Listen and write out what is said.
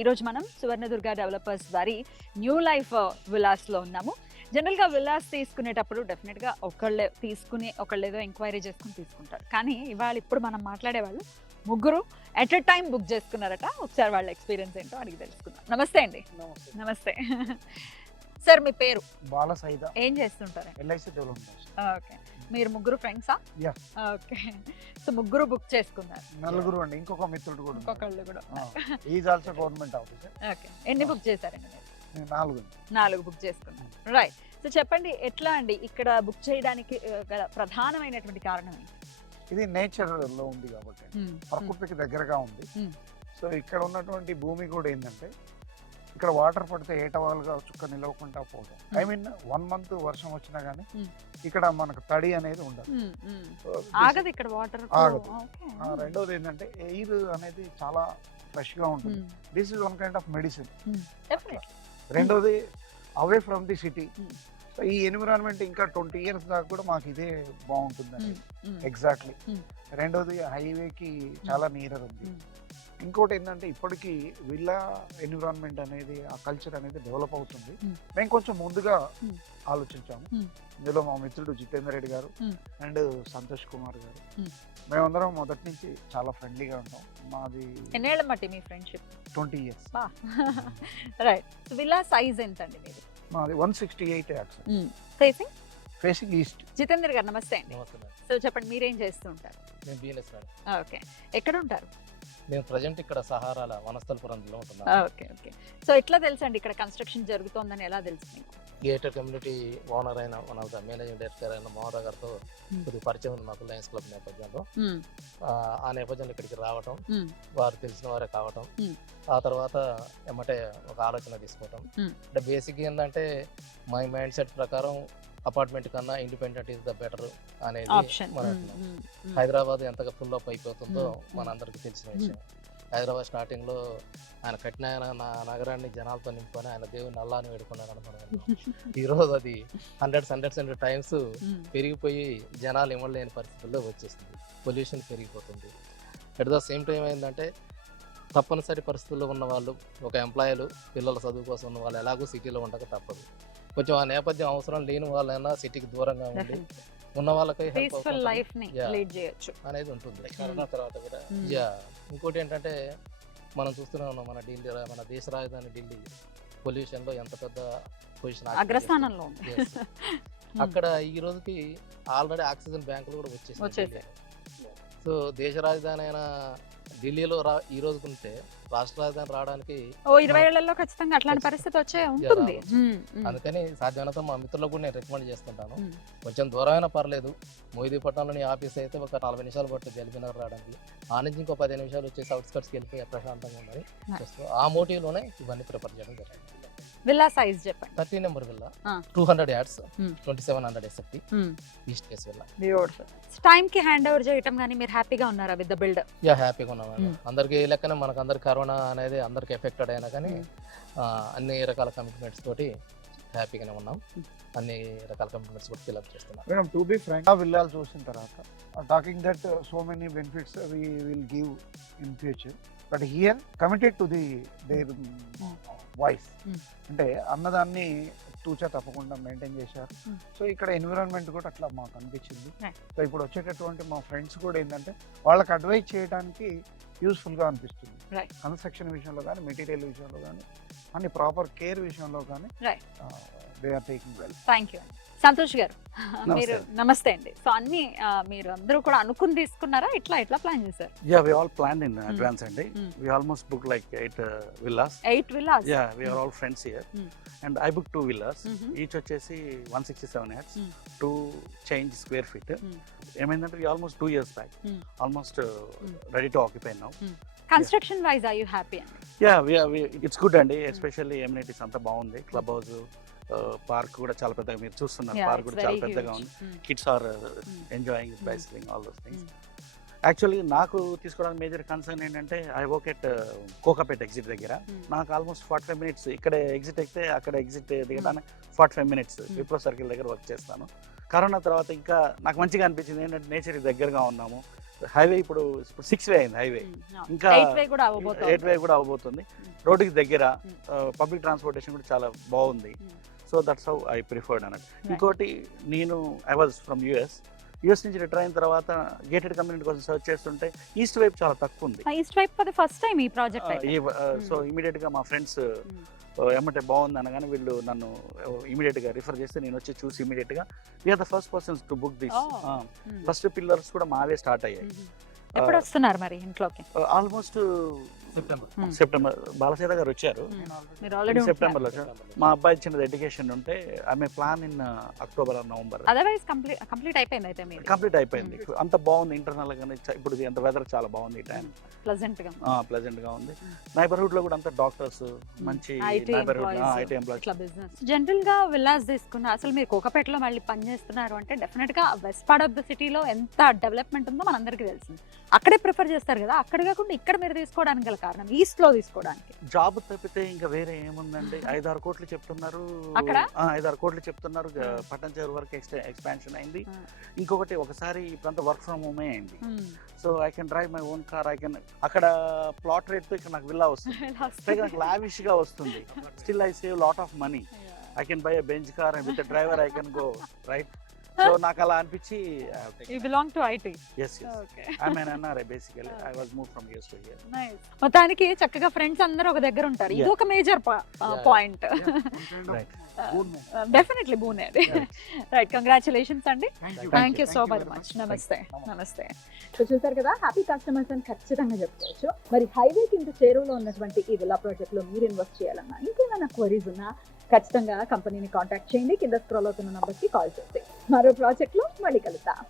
ఈరోజు మనం సువర్ణదుర్గ డెవలపర్స్ వారి న్యూ లైఫ్ విలాస్లో ఉన్నాము. జనరల్గా విలాస్ తీసుకునేటప్పుడు డెఫినెట్గా ఒకళ్ళే తీసుకుని ఒకళ్ళేదో ఎంక్వైరీ చేసుకుని తీసుకుంటారు. కానీ ఇవాళ ఇప్పుడు మనం మాట్లాడే వాళ్ళు ముగ్గురు ఎట్ ఎ టైం బుక్ చేసుకున్నారట. ఒకసారి వాళ్ళ ఎక్స్పీరియన్స్ ఏంటో అడిగి తెలుసుకుందాం. నమస్తే అండి. నమస్తే సార్, మీ పేరు? బాలసైద. ఏం చేస్తుంటారు? LIC development. ఓకే, మీరు ముగ్గురు ఫ్రెండ్సా? యా. ఓకే, సో ముగ్గురు బుక్ చేసుకున్నారు. నలుగురు అండి, ఇంకొక మిత్రుడు కూడా. ఇంకొకళ్ళు కూడా. Is also government officer. Okay, ఎన్ని బుక్ చేశారండి మీరు? నాలుగు బుక్ చేసుకున్నారు. రైట్. సో చెప్పండి, ఎట్లా అండి ఇక్కడ బుక్ చేయడానికి గల ప్రధానమైనటువంటి కారణం ఏంటి? ఇది నేచర్ లో ఉంది కాబట్టి, ప్రకృతికి దగ్గరగా ఉంది. సో ఇక్కడ ఉన్నటువంటి భూమి కూడా ఏంటంటే, ఇక్కడ వాటర్ పడితే ఏటవాలుగా చుక్క నిలవకుండా పోవడం. ఐ మీన్ 1 month వర్షం వచ్చినా గానీ ఇక్కడ మనకు తడి అనేది ఉండదు, ఆగదు ఇక్కడ వాటర్. రెండోది ఏంటంటే ఎయిర్ అనేది చాలా ఫ్రెష్ గా ఉంటుంది. This is one kind of medicine. రెండోది away from the city. So ఈ ఎన్విరాన్మెంట్ ఇంకా 20 years దాకా కూడా మాకు ఇదే బాగుంటుందండి. ఎగ్జాక్ట్లీ. రెండోది హైవేకి చాలా నియర్ ఉంది. ఇంకోటి ఏంటంటే ఇప్పటికీ విల్లా ఎన్విరాన్మెంట్ అనేది, ఆ కల్చర్ అనేది డెవలప్ అవుతుంది. మేము కొంచెం ముందుగా ఆలోచించాము. ఇందులో మా మిత్రుడు జితేందర్ రెడ్డి గారు అండ్ సంతోష్ కుమార్ గారు, మేమందరం మొదటి నుంచి చాలా ఫ్రెండ్లీగా ఉంటాం. మాది ఎన్నేళ్ళ మట్టి మీ friendship? 20 years. Right. Villa size ఎంత అండి మీది? మాది 168 acres. Facing east. జితేందర్ గారు నమస్తే అండి. సో చెప్పండి, మీరేం చేస్తూ ఉంటారు? నేను బిఎల్ఎస్ మేడం. ఓకే, ఎక్కడ ఉంటారు? నేను ప్రజెంట్ ఇక్కడ సహారాల వనస్థలపురంలో ఉంటున్నాను. Okay okay. సో ఎట్లా తెలుసు అండి ఇక్కడ కన్స్ట్రక్షన్ జరుగుతోందని ఎలా తెలుసు మీకు? గేటెడ్ కమ్యూనిటీ ఓనర్ అయిన one of the managing director అయిన మోహన్ గారితో కొద్దిగా పరిచయం ఉంది మాకు లయన్స్ క్లబ్ నేపథ్యంలో. ఆ నేపథ్యంలో ఇక్కడికి రావటం, వారు తెలిసిన వారే కావటం, ఆ తర్వాత ఏమంటే ఒక ఆలోచన తీసుకోవటం. అంటే బేసిక్ ఏంటంటే మై మైండ్ సెట్ ప్రకారం అపార్ట్మెంట్ కన్నా ఇండిపెండెంట్ ఈజ్ ద బెటర్ అనేది మన హైదరాబాద్ ఎంతగా ఫుల్ అప్ అయిపోతుందో మనందరికి తెలిసిన విషయం. హైదరాబాద్ స్టార్టింగ్ లో ఆయన కట్టిన నగరాన్ని జనాలతో నింపుకొని ఆయన దేవుని అల్లాని వేడుకున్నాను అనుకున్నాను. ఈ రోజు అది హండ్రెడ్స్ టైమ్స్ పెరిగిపోయి జనాలు ఇవ్వలేని పరిస్థితుల్లో వచ్చేసింది. పొల్యూషన్ పెరిగిపోతుంది. అట్ ద సేమ్ టైం ఏంటంటే తప్పనిసరి పరిస్థితుల్లో ఉన్న వాళ్ళు, ఒక ఎంప్లాయీలు, పిల్లల చదువు కోసం ఉన్న వాళ్ళు ఎలాగో సిటీలో ఉండక తప్పదు. కొంచెం ఆ నేపథ్యం అవసరం లేని వాళ్ళైనా సిటీకి దూరంగా ఉండి ఉన్న వాళ్ళకి అనేది ఉంటుంది. కరోనా తర్వాత కూడా ఇంకోటి ఏంటంటే మనం చూస్తూనే ఉన్నాం, మన ఢిల్లీ, మన దేశ రాజధాని ఢిల్లీ పొల్యూషన్ లో ఎంత పెద్ద పొజిషన్ అగ్రస్థానంలో అక్కడ ఈ రోజుకి ఆల్రెడీ ఆక్సిజన్ బ్యాంకులు కూడా వచ్చేసాయి. సో దేశ రాజధాని అయిన ఢిల్లీలో ఈ రోజుకుంటే రాష్ట్ర రాజధాని రావడానికి 20 ఏళ్లలో ఖచ్చితంగా అట్లాంటి పరిస్థితి వచ్చే ఉంటుంది. అందుకని సాధ్యమైనంత మా మిత్రులకు కూడా నేను రికమెండ్ చేస్తుంటాను, కొంచెం దూరమైనా పర్లేదు. మొయిదీపట్నంలోని ఆఫీస్ అయితే ఒక 40 నిమిషాలు పడుతుంది జల్బీనగర్ రావడానికి. ఆ నుంచి ఇంకో 15 నిమిషాలు వచ్చేసి అవుట్స్కట్స్కి వెళ్ళిపోయి ప్రశాంతంగా ఉన్నది. ఆ మోటివ్లోనే ఇవన్నీ ప్రిపేర్ చేయడం జరిగింది. విల్లా సైజ్ చెప్పండి. 30 number villa, 200 yards, 2700 SFT, east face villa. Time కి హ్యాండ్ ఓవర్ చేయటం గానీ మీరు హ్యాపీగా ఉన్నారా విత్ ద బిల్డర్? యా, హ్యాపీగా ఉన్నాం. అందరికి ఏ లెక్కనే మనకు అందరికి కరోనా అనేది అందరికి ఎఫెక్టెడ్ అయినా కానీ అన్ని రకాల కమిట్మెంట్స్ తోటి హ్యాపీగానే ఉన్నాం. అన్ని రకాల కమిట్మెంట్స్ కూడా ఫిల్అప్ చేస్తున్నాం. మేడం, టు బి ఫ్రాంక్, ఆ విల్లాలు చూసిన తర్వాత talking that so many benefits we will give in future, but here committed to the their voice. అంటే అన్నదాన్ని తూచా తప్పకుండా మెయింటైన్ చేశారు. సో ఇక్కడ ఎన్విరాన్మెంట్ కూడా అట్లా మాకు అనిపించింది. సో ఇప్పుడు వచ్చేటటువంటి మా ఫ్రెండ్స్ కూడా ఏంటంటే వాళ్ళకి అడ్వైజ్ చేయడానికి యూస్ఫుల్గా అనిపిస్తుంది. కన్స్ట్రక్షన్ విషయంలో కానీ, మెటీరియల్ విషయంలో కానీ, అన్ని ప్రాపర్ కేర్ విషయంలో కానీ they are taking well. Thank you. Santosh గారు మీరు నమస్తే అండి. సో అన్ని మీరు అందరూ కూడా అనుకుని తీసుకున్నారా? ఎట్లా ప్లాన్ చేశారు? Yeah, we all planned in advance and we almost booked like 8 villas. 8 villas? Yeah, we are all friends here. And I booked 2 villas. Each వచ్చేసి 167 acres, 2 change square feet. ఏమైందంటే we almost 2 years back, almost ready to occupy now. Construction wise are you happy? Yeah, it's good అండి. Especially amenities అంతా బాగుంది. Club house, park కూడా చాలా పెద్దగా మీరు చూస్తున్నారు. పార్క్ కూడా చాలా పెద్దగా ఉంది. Kids are enjoying bicycling, all those things. Actually నాకు తీసుకోవడానికి మేజర్ కన్సర్న్ ఏంటంటే I work at Kokapet exit దగ్గర. నాకు ఆల్మోస్ట్ 45 minutes ఇక్కడ ఎగ్జిట్ ఎక్కితే అక్కడ ఎగ్జిట్ దిగడానికి 45 minutes విప్రో సర్కిల్ దగ్గర వర్క్ చేస్తాను. కరోనా తర్వాత ఇంకా నాకు మంచిగా అనిపించింది ఏంటంటే నేచర్కి దగ్గరగా ఉన్నాము. హైవే ఇప్పుడు 6 వే అయింది హైవే. ఇంకా 8 వే కూడా అవ్వబోతోంది. 8 వే కూడా అవబోతుంది. రోడ్డుకి దగ్గర, పబ్లిక్ ట్రాన్స్పోర్టేషన్ కూడా చాలా బాగుంది. So that's how I preferred అన్నట్టు. ఇంకోటి నేను ఐ వాజ్ ఫ్రమ్ యుఎస్ నుంచి రిటైర్ అయిన తర్వాత గేటెడ్ కమ్యూనిటీ కోసం సర్చ్ చేస్తుంటే ఈస్ట్ వైపు చాలా తక్కువ ఉంది. ఈస్ట్ వైపు ఫర్ ద ఫస్ట్ టైం ఈ ప్రాజెక్ట్ అయితే. సో ఇమీడియట్ గా మా ఫ్రెండ్స్ ఏమంటే బాగుంది అనగానే వీళ్ళు నన్ను ఇమీడియట్ గా రిఫర్ చేస్తే నేను వచ్చి చూసి ఇమీడియట్ గా we are the first persons to book this. First pillars కూడా మావే స్టార్ట్ అయ్యాయి. ఎప్పుడు వస్తున్నారు మరి ఇంట్లోకి? ఆల్మోస్ట్ సెప్టెంబర్ బాలసేద గారు వచ్చారు మీరు ఆల్రెడీ సెప్టెంబర్ లో. మా అబ్బాయి చిన్నది ఎడ్యుకేషన్ ఉంటే ఆమె plan in October or November. Otherwise complete అయిపోయింది అయితే మీరు? కంప్లీట్ అయిపోయింది. అంత బాగుంది ఇంటర్నల్ గానే. ఇప్పుడు అంత వెదర్ చాలా బాగుంది ఈ టైం. ప్లెజెంట్ గా ఉంది. నైబర్హుడ్ లో కూడా అంత డాక్టర్స్, మంచి నైబర్హుడ్ ఐటీ ఎంప్లాయీస్. జనరల్ గా విల్లాస్ తీసుకున్న అసలు మీరు కోకపేటలో మళ్ళీ పని చేస్తున్నారు అంటే డెఫినెట్ గా వెస్ట్ పార్ట్ ఆఫ్ ద సిటీలో ఎంత డెవలప్మెంట్ ఉందో మనందరికీ తెలిసింది. అక్కడే ప్రిఫర్ చేస్తారు కదా, అక్కడ కాకుండా ఇక్కడ మీరు తీసుకోవడానికి గల కారణం ఈస్ట్ లో తీసుకోవడానికి? జాబ్ తప్పితే ఇంకా వేరే ఏముందండి. 5-6 కోట్లు చెప్తున్నారు అక్కడ. 5-6 కోట్లు చెప్తున్నారు. పట్టణచేరు వరకు ఎక్స్పాన్షన్ అయింది. ఇంకొకటి ఒకసారి ఇప్పుడంతా వర్క్ ఫ్రమ్ హోమే అయింది. So I can drive my own car. I can అక్కడ ప్లాట్ రేట్ తో ఇక్కడ నాకు విల్లా వస్తుంది. నాకు లావిష్ గా వస్తుంది. Still I save lot of money. I can buy bench car and with driver I can go right. So నాకు అలా అనిపించి you belong to IT. yes okay. I mean NRI basically. I was move from US to hear. Nice. మొత్తానికి చక్కగా friends అందరూ ఒక దగ్గర ఉంటారు. ఇది ఒక మేజర్ పాయింట్. డెఫినెట్లీ బూనే అది. రైట్, కంగ్రాచులేషన్స్ అండి. Thank you so very much. నమస్తే. నమస్తే. సో చూసారు కదా, హ్యాపీ కస్టమర్స్ అని ఖచ్చితంగా చెప్పుకోవచ్చు. మరి హైవే కింద చేరువలో ఉన్నటువంటి ఈ విల్లా ప్రాజెక్ట్ లో మీరు ఇన్వెస్ట్ చేయాలన్నా, ఇంకేమైనా క్వరీస్ ఉన్నా ఖచ్చితంగా కంపెనీని కాంటాక్ట్ చేయండి. కింద స్క్రోల్ అవుతున్న నంబర్కి కాల్ చేసి మరో ప్రాజెక్ట్ లో మళ్ళీ కలుద్దాం.